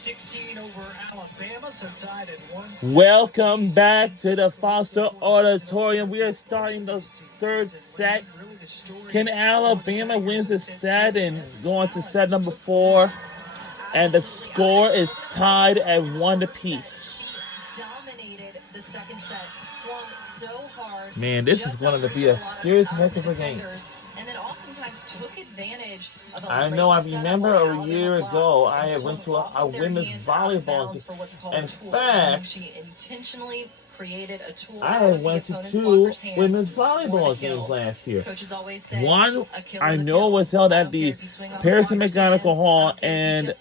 16 over Alabama, so tied at 1. Welcome back to the Foster Auditorium. We are starting the third set. Can Alabama win the set and go on to set number 4? And the score is tied at 1 apiece. Dominated the second set, swung so hard. Man, this is going to be a serious heck of a game. And then oftentimes took advantage of the I know. I remember a year ago I went to a women's volleyball game. In fact, she intentionally created a tool. I went to 2 women's volleyball games last year. Coaches always say, one I know was held at the Pearson McGonigal Hall, and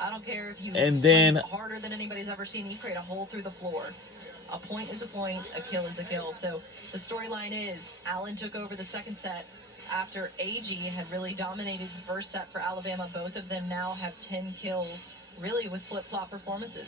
I don't care if you and then harder than anybody's ever seen. You create a hole through the floor. A point is a point, a kill is a kill. So the storyline is Allen took over the second set after AG had really dominated the first set for Alabama. Both of them now have 10 kills, really with flip-flop performances.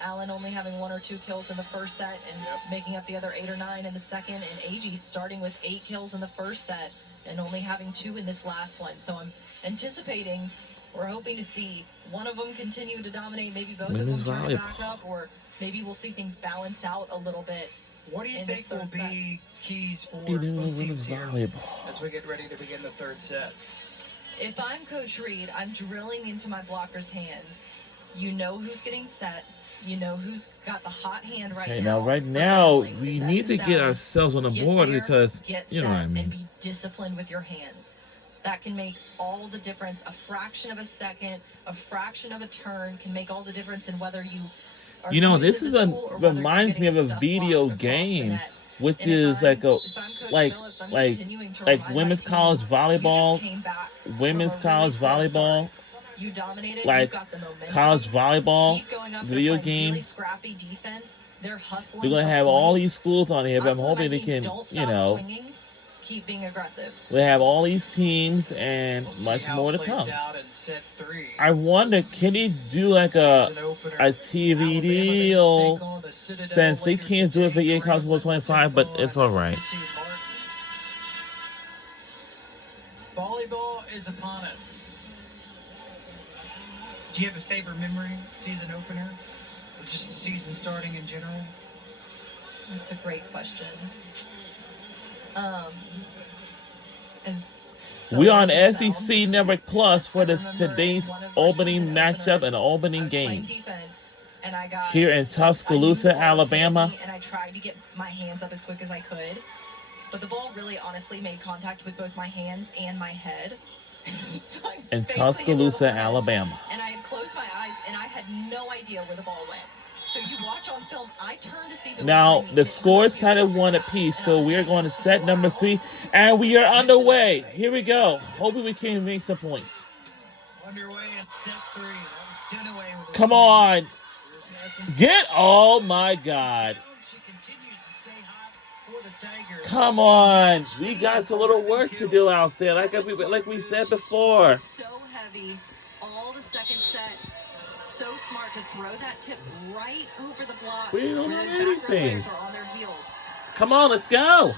Allen only having 1 or 2 kills in the first set and making up the other 8 or 9 in the second, and AG starting with 8 kills in the first set and only having 2 in this last one. So I'm anticipating, we're hoping to see one of them continue to dominate, maybe both of them turn it back up, or maybe we'll see things balance out a little bit. What do you think will be keys for both teams here as we get ready to begin the third set? If I'm Coach Reed, I'm drilling into my blockers' hands. You know who's getting set. You know who's got the hot hand right now. Okay, now right now we need to get ourselves on the board because you know what I mean. And be disciplined with your hands. That can make all the difference. A fraction of a second, a fraction of a turn can make all the difference in whether you. You know, this is reminds me of a video game, which is like a like women's college volleyball, like college volleyball video game. We're gonna have all these schools on here, but I'm hoping they can, you know. Keep being aggressive. We have all these teams and much more to come. I wonder, can he do like a TV deal since they can't do it for EA College World 25, but it's all right. Volleyball is upon us. Do you have a favorite memory, season opener, or just the season starting in general? That's a great question. We are on SEC Network Plus for today's opening matchup and opening game here in Tuscaloosa, Alabama. And I tried to get my hands up as quick as I could, but the ball really honestly made contact with both my hands and my head. So in Tuscaloosa, Alabama. And I had closed my eyes and I had no idea where the ball went. So you watch on film, I turn to see the now the score is tied at 1 apiece, so we are going to set number 3, and we are underway. Here we go. Hoping we can make some points. Underway at set 3. That was Dunaway with come on. Get, oh my God. Come on. We got a little work to do out there, like we said before. So heavy, all the second set. So smart to throw that tip right over the block. We don't have anything. Are on their heels. Come on, let's go.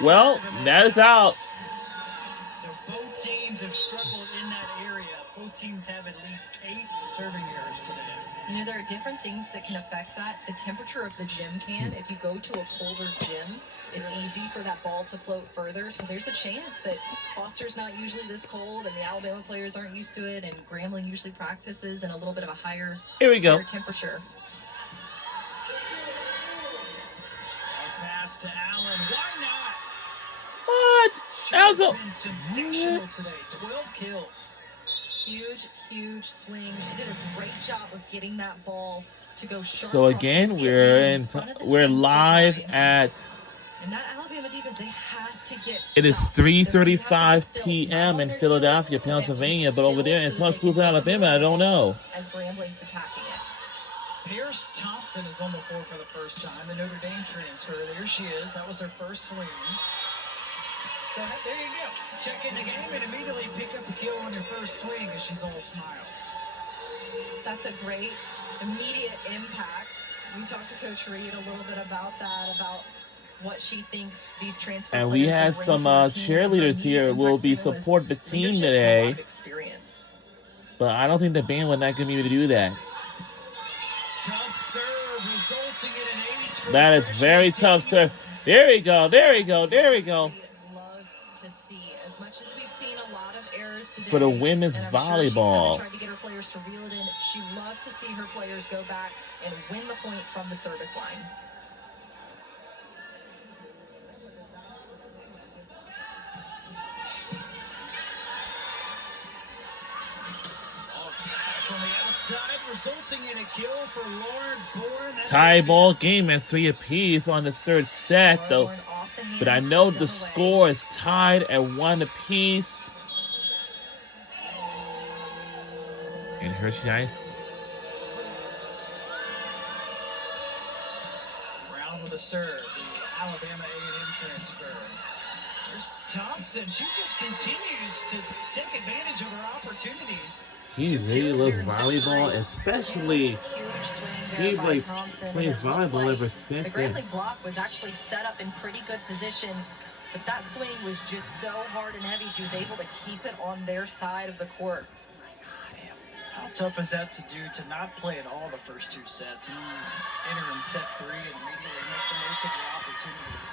Well, that is out. So both teams have struggled in that area. Both teams have at least 8 serving errors today. You know, there are different things that can affect that. The temperature of the gym can. If you go to a colder gym, it's easy for that ball to float further. So there's a chance that Foster's not usually this cold and the Alabama players aren't used to it, and Grambling usually practices in a little bit of a higher, higher temperature. Pass to Allen. Why not? What? She's been sensational today. 12 kills. Huge swing. She did a great job of getting that ball to go sharp. So again, we're live at. And that Alabama defense, they have to get it is 3:35 p.m. in Philadelphia, Pennsylvania, but over there in Tuscaloosa, Alabama, I don't know. As Grambling's attacking it. Pierce Thompson is on the floor for the first time. The Notre Dame transfer. There she is. That was her first swing. So there you go. Check in the game and immediately pick up a kill on your first swing as she's all smiles. That's a great immediate impact. We talked to Coach Reed a little bit about that, about what she thinks these transfer and we had some cheerleaders here will be support the team today. But I don't think the band would not give me to do that. Tough serve resulting in an ace for That the is freshman very tough, taking sir. There we go. There we go. There we go. Loves to see. As much as we've seen a lot of errors today, For the women's and I'm sure she's volleyball. trying to get her players to reel it in. She loves to see her players go back and win the point from the service line. on the outside, resulting in a kill for Lauren Bourne. That's Tie her ball game at 3 apiece on this third set, though. Bourne off the But I hands know of the Dunaway. score is tied at 1 apiece. And here she is. Brown with a serve. The Alabama A&M transfer. There's Thompson. She just continues to take advantage of her opportunities. He really loves volleyball, especially he like plays volleyball ever since The then. Grambling block was actually set up in pretty good position, but that swing was just so hard and heavy. She was able to keep it on their side of the court. How tough is that to do, to not play at all the first two sets and enter in set 3 and immediately make the most of your opportunities?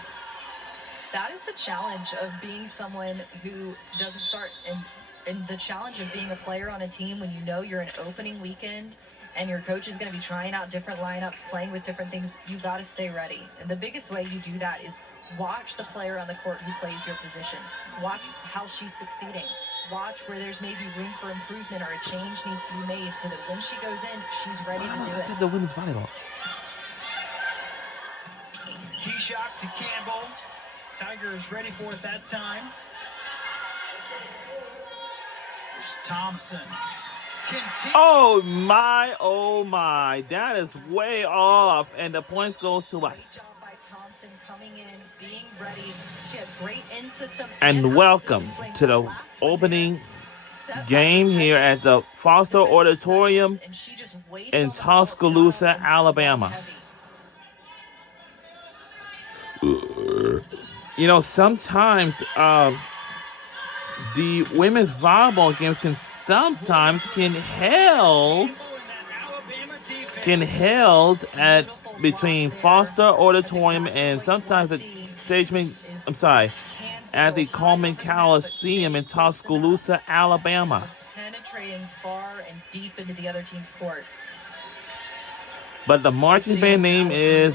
That is the challenge of being someone who doesn't start, and the challenge of being a player on a team when you know you're an opening weekend and your coach is going to be trying out different lineups, playing with different things. You got to stay ready. And the biggest way you do that is watch the player on the court who plays your position. Watch how she's succeeding. Watch where there's maybe room for improvement or a change needs to be made so that when she goes in, she's ready to do it. The women's volleyball. Key shot to Campbell. Tigers ready for it that time. There's Thompson. Oh my, that is way off, and the points goes to us. Great job by Thompson coming in, being ready. She had great in system And welcome to the opening game here at the Foster Auditorium in Tuscaloosa, Alabama. You know, sometimes the women's volleyball games can held at between Foster Auditorium and sometimes at at the Coleman Coliseum in Tuscaloosa, Alabama. Penetrating far and deep into the other team's court. But the marching band name is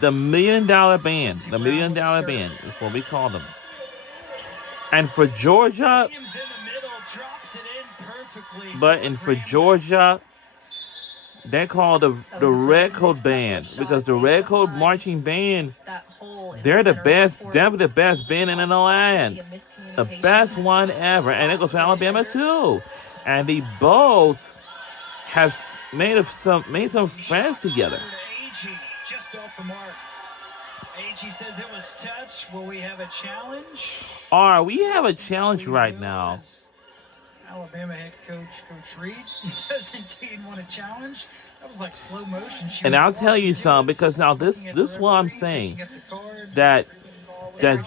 the $1 Million Band. The $1 Million Band is what we call them. And for Georgia, for Georgia, they call the Red Coat Band because the Red Coat Marching Band, they're the best, definitely the best band in the land, the best one ever, and it goes to Alabama too. And they both have made some friends together. Just off the mark. AG says it was touch. Will we have a challenge? We have a challenge right now. Alabama head coach, Coach Reed, does indeed want a challenge. That was like slow motion. And I'll tell you something, because now this is what I'm saying, that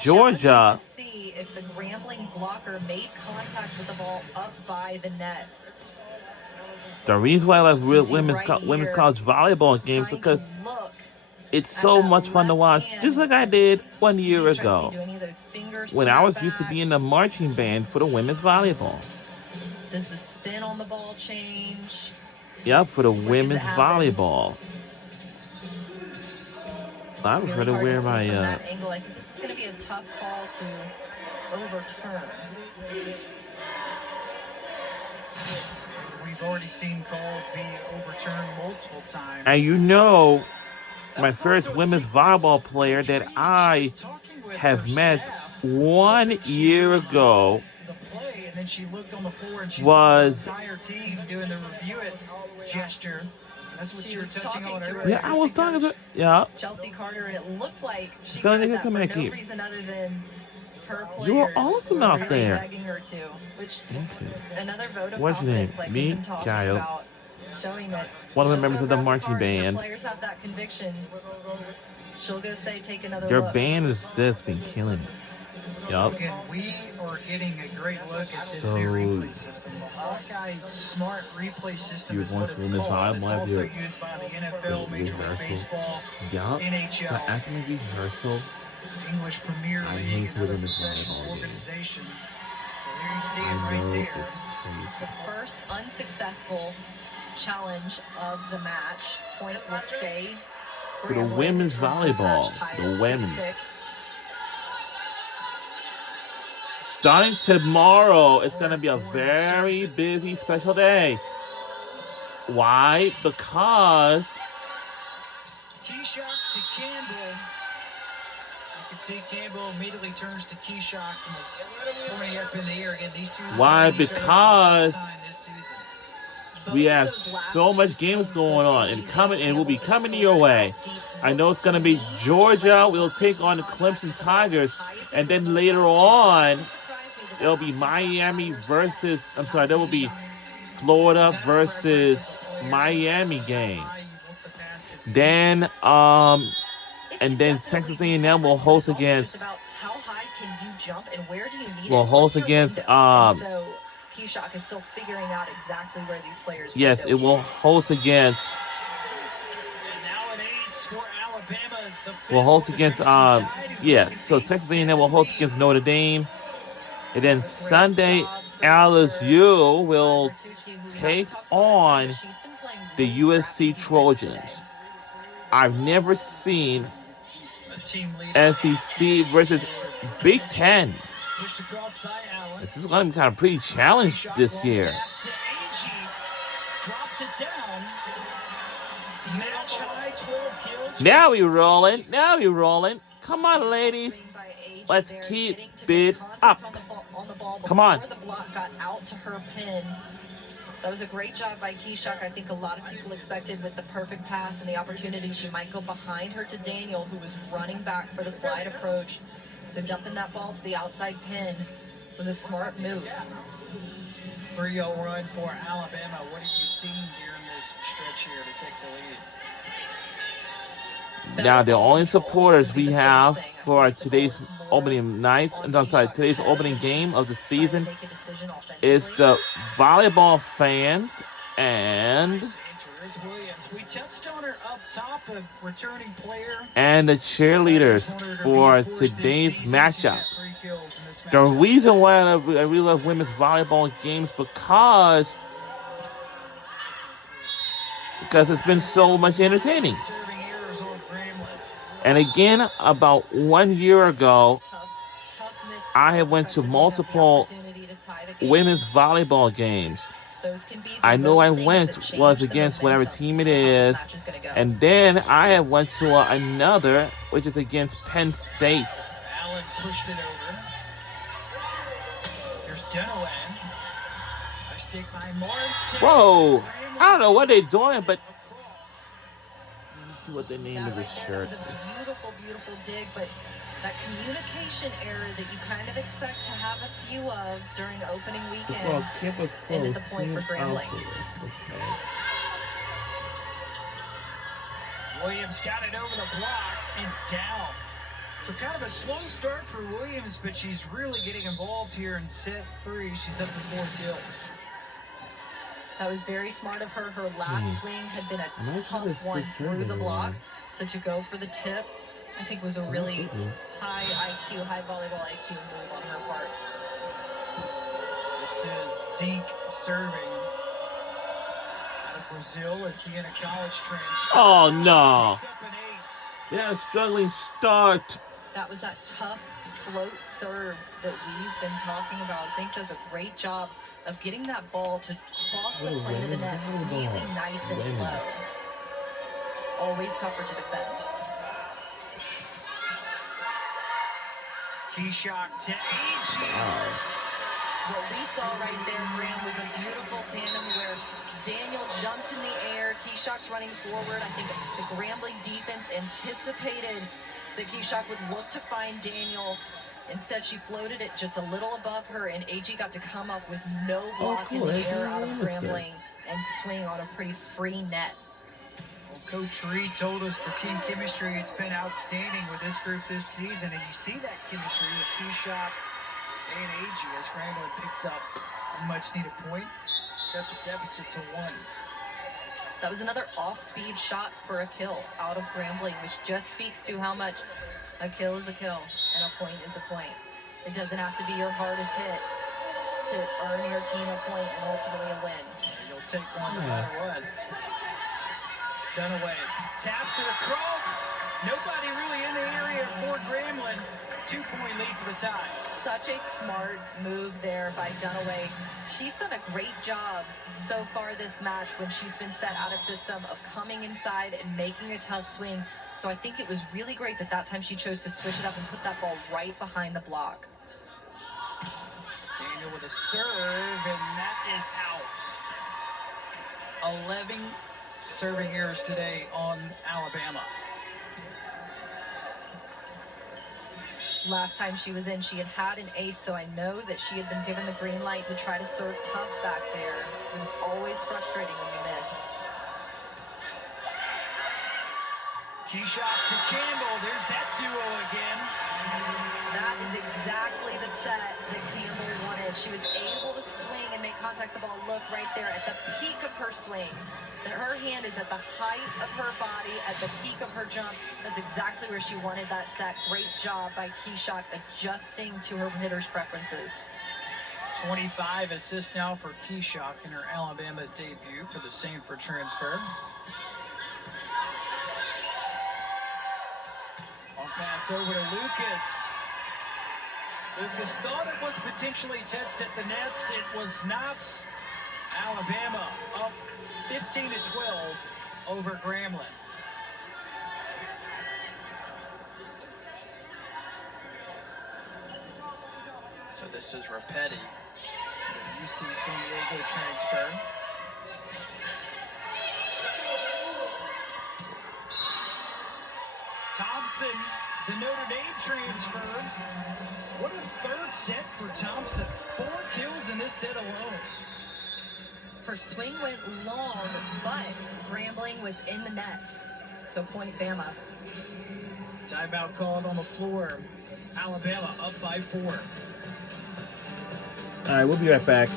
Georgia, To see if the Grambling blocker made contact with the ball up by the net. the reason why I like women's college volleyball games because it's so much fun to watch, just like I did 1 year ago when I was used to be in the marching band for the women's volleyball. Does the spin on the ball change? Yep, for the women's volleyball. I was ready to wear my. From that angle, I think this is going to be a tough call to overturn. We've already seen calls be overturned multiple times. And you know, my first women's volleyball player that I have met 1 year ago And then she looked on the floor and she was saw the entire team doing the review it gesture. That's what She you were was touching talking on to her earlier. I was talking to Chelsea Carter, and it looked like she Tell me got to that come for back no here. reason other than her players You were awesome were out really there. begging her to, which another vote of What's your name? confidence, like Me? we've been talking Kyle. about, showing that One of the she'll members go of the grab marching card. If her band. players have that conviction. She'll go say, take another Your look. band has just been killing it. Yup. Again, we are getting a great look at this So, new replay system. The Hawkeye Smart Replay System you're is going what to it's win this called. It's volleyball, also have used by the your NFL, Major League rehearsal. Baseball, Yup. So NHL, after my rehearsal, English Premier I League, hate and to other win this professional volleyball game. organizations. So here you see it I right know there. it's It's the crazy. first unsuccessful challenge of the match. Point will stay. So the Grambling women's towards this volleyball, match tied the at women's. 6-6. Starting tomorrow, it's going to be a very busy special day. Why? Because Keyshock to Campbell. You can see Campbell immediately turns to Keyshock and is pointing up in the air. Again, these two Why? playing each other for the Because first time this season. Both we of have those last so two much games swings, going both on AG and coming, and will be Campbell's coming sword your way. out deep I know looked it's going to to be me like Georgia. he We'll wasn't take making on the contact Clemson with the ball as Tigers, high as they and then were later going. on, Doesn't surprise me that it'll that be last one got Miami higher versus. set I'm sorry, that will be Keyshock. Florida Is that a preference versus as a player? Miami How game. high you want the pass to be? Then It and can then definitely Texas be A&M will preference, but host it's also against just about how high can you jump and where do you need will it? host What's your against window? And so Keyshock is still figuring out exactly where these players' yes, window it will is. host against And now an ace for Alabama. The will fifth host for the against Crimson Tide, who yeah. took an So Texas A&M 8-7 will host lead. against Notre Dame, and then Great Sunday job, great serve LSU by will Bertucci, who we haven't take talked about that time, on but she's been playing the really USC scrappy defense Trojans. today. I've never seen A team leader. SEC versus Big Ten. Pushed across by Allen. This is going to be kind of pretty challenged Shot this long year. pass to AG. Drops it down. Match high 12 kills. Now we rolling. Now we rolling. Come on, ladies. Swing by AG Let's there, keep getting to it make contact up. on the ball Come on. before the block got out to her pin. That was a great job by Keyshock. I think a lot of people expected with the perfect pass and the opportunity she might go behind her to Daniel, who was running back for the slide approach. So dumping that ball to the outside pin was a smart move. 3-0 run for Alabama. What have you seen during this stretch here to take the lead? Now, the only supporters we have for today's opening night, I'm sorry, today's opening game of the season is the volleyball fans and Here's Williams. We touched on her up top, a returning player. the cheerleaders for today's matchup. The reason why I really love women's volleyball games because it's been so much entertaining. Serving errors on Grambling. And again, about 1 year ago, Tough miss. I went to Especially when you have the multiple opportunity to tie the game. women's volleyball games. Those can be the I know I little things went that change was the against whatever momentum team it of how this is, match is gonna go. and then I had went to another, which is against Penn State. Allen pushed it over. Here's Dunaway. Nice take by Martin. Whoa! I don't know what they're doing, but Across. let me see what the name That of the right there shirt. was a beautiful, beautiful dig, but that communication error that you kind of expect to have a few of during opening Well, weekend. campus Ended closed. the point for Team Grambling. outfitters. Okay. Williams got it over the block and down. So kind of a slow start for Williams, but she's really getting involved here in set 3. She's up to 4 kills. That was very smart of her. Her last swing had been a I might try this tough one shirt through the over block. there. So to go for the tip, I think was a really high IQ, high volleyball IQ move on her part. This is Zeke serving out of Brazil. Is he in a college transfer? Oh, no. She picks up an ace. They had a struggling start. That was that tough float serve that we've been talking about. Zink does a great job of getting that ball to cross the Oh, plane of the women's net volleyball. really nice and Women's. low. Always tougher to defend. Keyshock to AG. Wow. What we saw right there, Graham, was a beautiful tandem where Daniel jumped in the air. Keyshock's running forward. I think the Grambling defense anticipated that Keyshock would look to find Daniel. Instead, she floated it just a little above her, and AG got to come up with no block cool. in AG the air out of understood. Grambling and swing on a pretty free net. Well, Coach Reed told us the team chemistry, it's been outstanding with this group this season, and you see that chemistry with Keshop and AG as Grambling picks up a much-needed point. Got the deficit to 1. That was another off-speed shot for a kill out of Grambling, which just speaks to how much a kill is a kill and a point is a point. It doesn't have to be your hardest hit to earn your team a point and ultimately a win. You'll take one no matter what. Dunaway taps it across. Nobody really in the area for Grambling. 2-point lead for the tie. Such a smart move there by Dunaway. She's done a great job so far this match when she's been set out of system of coming inside and making a tough swing. So I think it was really great that that time she chose to switch it up and put that ball right behind the block. Daniel with a serve, and that is out. 11 serving errors today on Alabama. Last time she was in, she had an ace, so I know that she had been given the green light to try to serve tough back there. It was always frustrating when you miss. Keshop to Campbell. There's that duo again. That is exactly the set that Campbell wanted. She was able to swing and make contact the ball. Look right there at the peak of her swing. That her hand is at the height of her body, at the peak of her jump. That's exactly where she wanted that set. Great job by Keshop adjusting to her hitter's preferences. 25 assists now for Keshop in her Alabama debut for the Sanford transfer. On pass over to Lucas. Lucas thought it was potentially touched at the nets. It was not. Alabama up 15-12 over Grambling. So this is Rapetti, the UC San Diego transfer. Thompson, the Notre Dame transfer. What a third set for Thompson. 4 kills in this set alone. Her swing went long, but Grambling was in the net. So point Bama. Timeout called on the floor. Alabama up by 4. All right, we'll be right back.